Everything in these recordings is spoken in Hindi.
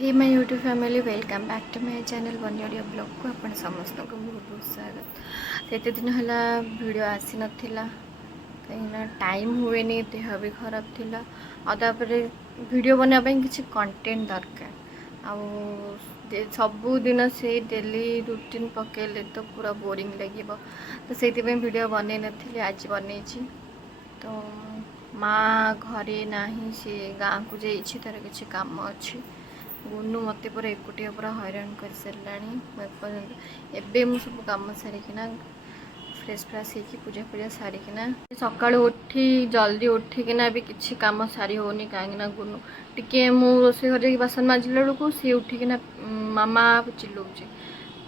Hey my YouTube family welcome back to my channel बनिया ब्लॉग को अपन समस्त को बहुत बहुत स्वागत। एत दिन है वीडियो आसी नाला कहीं टाइम हुए देह भी खराब थिला आपर वीडियो बनाने किसी कंटेंट दरकार सबू दिन से डेली रूटीन पकेले तो पूरा बोरिंग लगे तो से वीडियो बन नी आज बन तो माँ घरे ना सी गाँव को जाइए तार किसी काम अच्छी गुनु मत पूरा एकुटिया पूरा हैरान कर सारे एवं मु सब कम सारिकिना फ्रेश फ्रेश हो पूजा पूजा सारिकिना सका उठी जल्दी उठिकिना भी किसी कम सारी होनी कहीं गुनु टी मु रोसे घर बासन माजिला बेलू सी उठिकिना मामा चिल्लाऊँ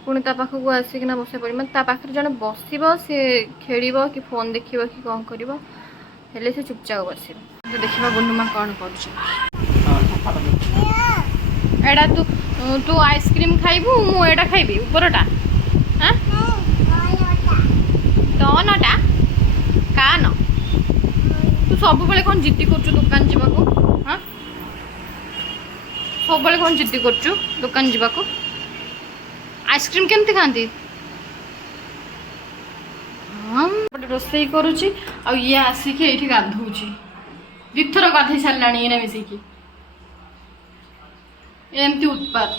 पुणी पाखक आसिकिना बस पड़े मतलब पाखे जन बस सी खेल कि फोन देख कि कौन कर से चुपचाप बस तो देखा गुनुमा कौन कर एडा तू तू आइसक्रीम खाइबू मु एडा खाइबी उपरटा हां तो नटा का न तू सब बेले कौन जिद्दी करछु दुकान जीवा को हां सब बेले कौन जिद्दी करछु दुकान जीवा को आइसक्रीम केमती खांती हम रोसई करूची आ ये आसिके एठी गाधौची दिथर गाधई सारलाणी एने मिसिकी एमती उत्पात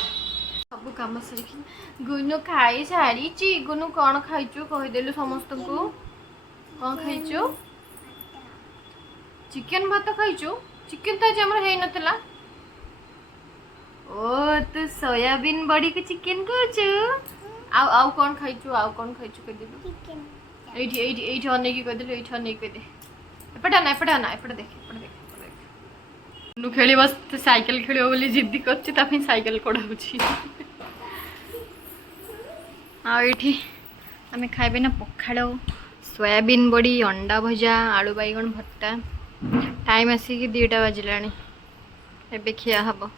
सब कम सारी गुनु खाई सारी गुनु कौन खाइचु कहीदेलु समस्त को कौन खाइचु चिकन भात खाइचु चिकन तो आज आमर है नथला ओ तू सोयाबीन बड़ी के चिकन खाइचु आउ कौन खाइचु कह देलु चिकन एठी एठी एठी अने की कह देलु एठी अने कह दे एपटा ना एपटा देख नु खेली बस साइकिल खेलियो बोली जिद्दी करछि ताफी साइकिल कोडाउछि आ एठी हमें खाइबे ना पखाड़ सोयाबीन बड़ी अंडा भजा आलू बैगन भत्ता टाइम आसिक 2टा बाजिलानी एबे खिया हबो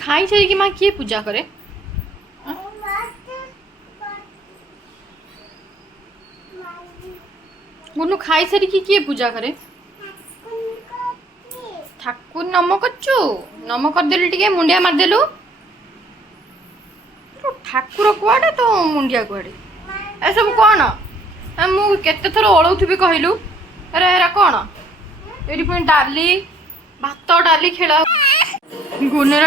खाई सारी कि माँ किए पूजा करे गुनु खाई सारी कि किए पूजा करे ठाकुर नम करचु नम करदेलु टिके मुंडिया मारदेलु ठाकुर कुआडे तो मुंडिया कुआडे ए सब कौन मु केते थर ओळौथि कहलु अरे एरा कौन एठी पुणी डाली भात डाली खेला गुनेर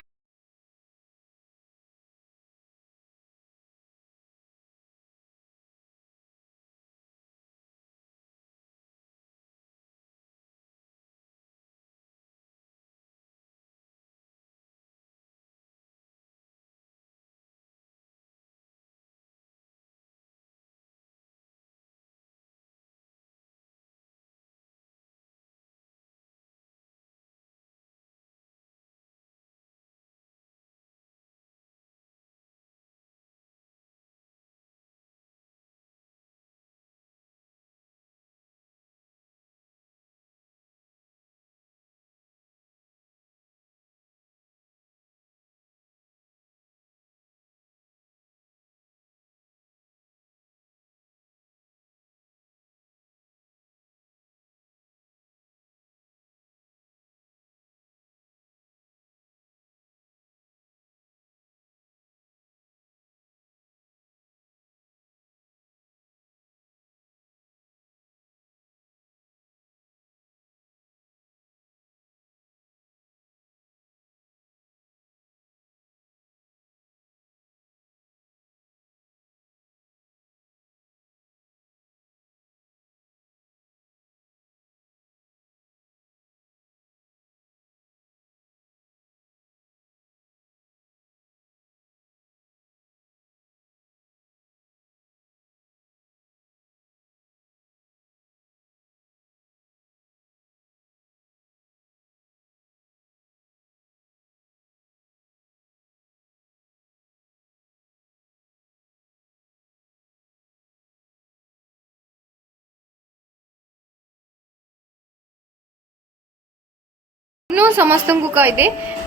समस्त को कहीदे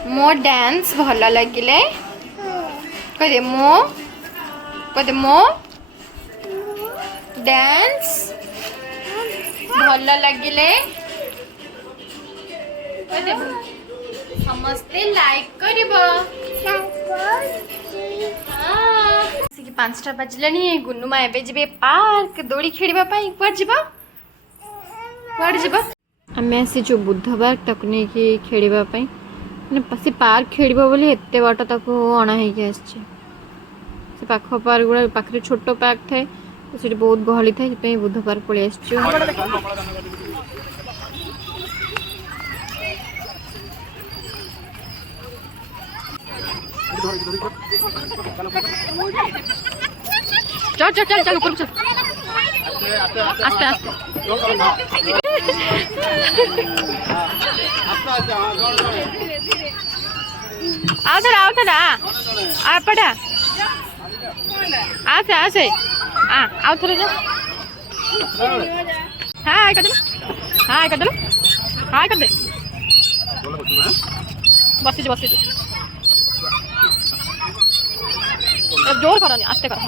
मो डांस भल लगिले कहीदे मो डांस भल लगिले समस्ते लाइक करिबो। कि 5टा बाजिलानी गुन्नुमा एबे जिबे पार्क दोड़ी खेलिबा पई कुआड जिबो कुआड जिबो आमे आसी जो बुधवार तक नहीं कि खेलिबा पई माने पसी पार्क खेलिबो बोली एते बाट ताको अणा हे के आछे से पाख पार्क गुडा पाखरे छोटो पार्क थाए तो सेठी बहुत गहली थाए पे बुधवार पळे आछो। चल चल चल चल ऊपर चल आस्ते आस्ते आओ थोड़ा आ पड़ा आसे आसे आओ थोड़ा जा हाय कर दे हाय कर दे हाय कर दे बस अब जोर करो नहीं आस्ते करो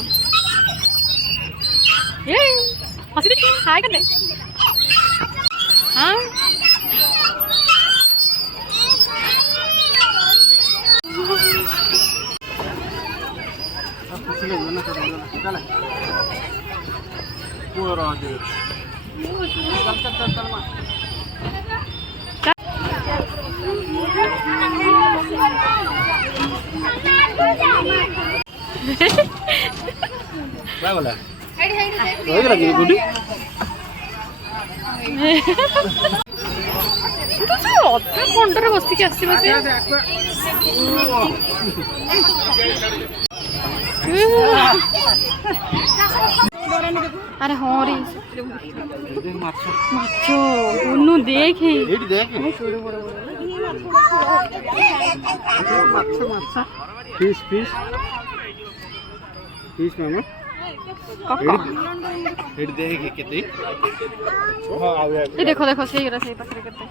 ये हंसी दे हाय कर दे हाँ क्या बोला रोज लगी गुडी तू से अते कोंडरे बसी के आसी बसी अरे हाँ रे माछो उन्नु देख एडी देख माछो फिश फिश फिश मामा एडी देख केते हां आ गया ये देखो देखो सही रहा सही पकड़ करते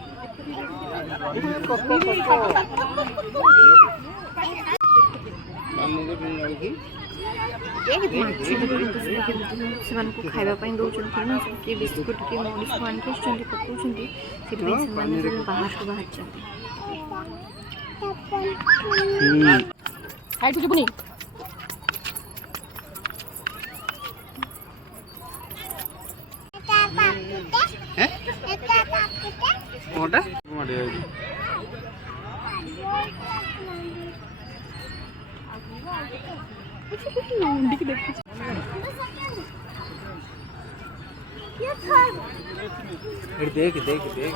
से खाଇବା ପାଇଁ ଦଉଛନ୍ତି ନା କିଏ ବିସ୍କୁଟ କିଏ ମୁଢ଼ି ଆଣିକି ଆସୁଛନ୍ତି ପକାଉଛନ୍ତି ସେଥିପାଇଁ ସେମାନେ ସବୁ ବାହାରକୁ ବାହାରିଛନ୍ତି। ହାଇଟୁ ଯିବୁନି कोटा देख देख देख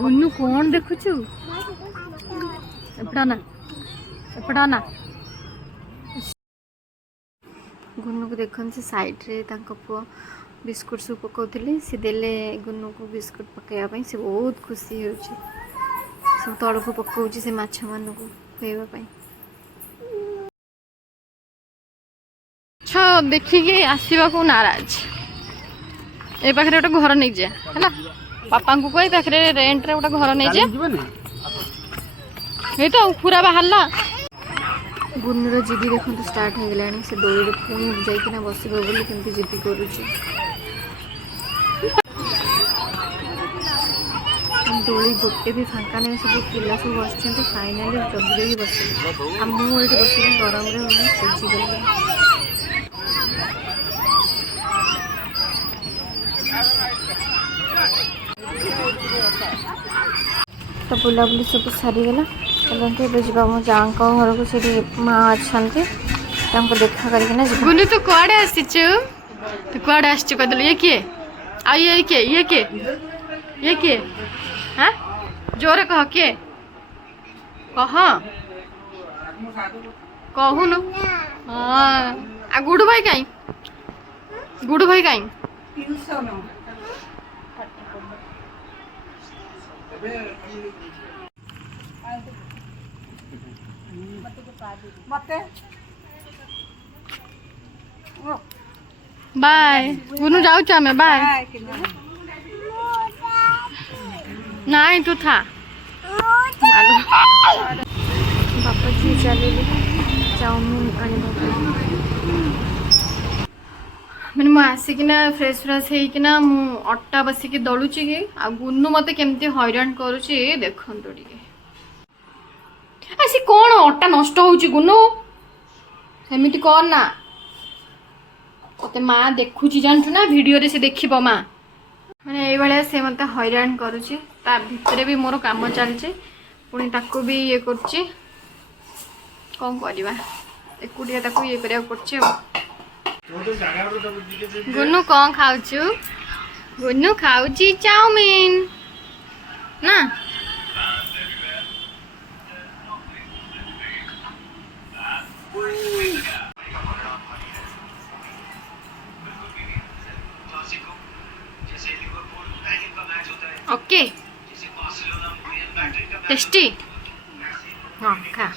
गुन्नू कौन देखुचु एपड़ा ना गुन्नू को देखन से साइड रे तांको पुआ बिस्कुट सब पकाउथिले से देले गुन्नू को बिस्कुट पकाया पई से बहुत खुशी होची सब तड़ को पकाउची से माछ मान को खइबा पई छ देखि के आसीबा को नाराज ए पाखरे गोटे घर नहीं जा हैला पापा को कोई पाखरे रेंट रे गोटे घर नहीं जा ए तो पूरा बाहरला गुन्नूर जिदी देखो स्टार्ट हो गलानी से दौड़ पुणी जाइकिना बसबो बोली केमती जिद्दी करूची दोली गोटे भी फांका नहीं सब पिला सब बस फाइनाली जल्दी भी बस मुझे बस गरम रे सोची गली तो बुलाबुली सब सारीगला चलते जा मो जाँ घर को सीधी माँ अच्छा देखा करना गुनु तू कड़े आसीचु तू कड़े आसचु कहलु ये किए आ ये किए हाँ जोरे कह किए कह कहून हाँ आ गुडू भाई कहीं बाय गुनु जाऊ आम बाय नहीं तू था बापा जी चले चाउमिन आने मैंने मुझे आसिकिना फ्रेश फ्रेश होकिना मु अट्टा बसिकी दलुची कि आ गुन्नू मत केमती हैरान करुच्ची देखु टे सी कौन अट्टा नष्ट हो गुन्नू सेमती कर ना ते माँ देखुची जानचु ना वीडियो रे से देखिबो माँ मैंने ये से मत हैरान करुच्ची ता भितर भी मोर काम चलचे पुणी ताकू भी ये करुच्ची कौन करवा एकुटिया ताकू ये करिया पड़छे गुन्नू कौन खाऊचु गुन्नू खाऊची चाउमीन ना ओके टेस्टी हाँ खा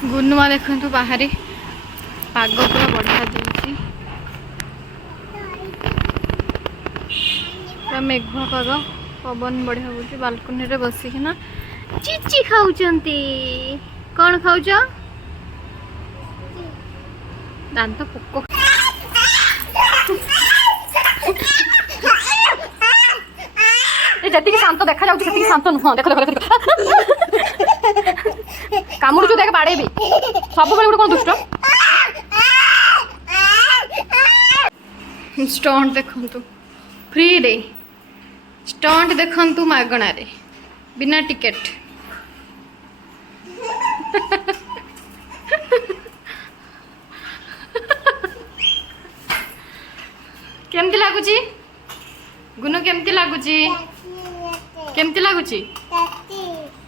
गुन्नुमा देखु बाहर पाग पूरा बढ़िया देती पूरा मेघुआ पाग पवन बढ़िया बुझे बालकनी रे बसिकिना चिची खाऊचंती कौन खाऊच दांत पोक जी शांत देखा जाऊँ शांत नुह देख देख देख कामुड़ू देख बाड़ेबी सब बेले गोटे कौन दुष्ट स्टंट देखु फ्री रे स्टंट देखु मागणा रे बिना टिकेट केमती लगुच गुनु केमती लगुच केमती लगुच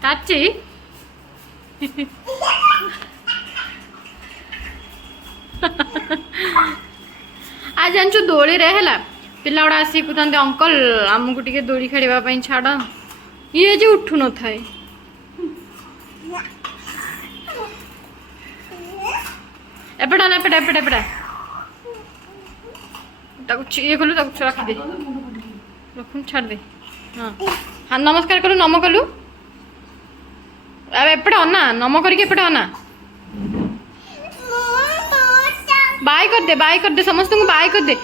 टाची आज जानचु दोली रे हैला पिला गुड़ा आसी कहते अंकल आमको टिके दोली खेलवाई छाड़ ये जे उठु न थाए एपटा ना एपटा एपटा एपटा ये कलु रखी दे रखु छाड़ दे हाँ हाँ नमस्कार कलु नम कलु अब एपटे अना नम करके एपटे अना बाय कर दे समस्त को बाय कर दे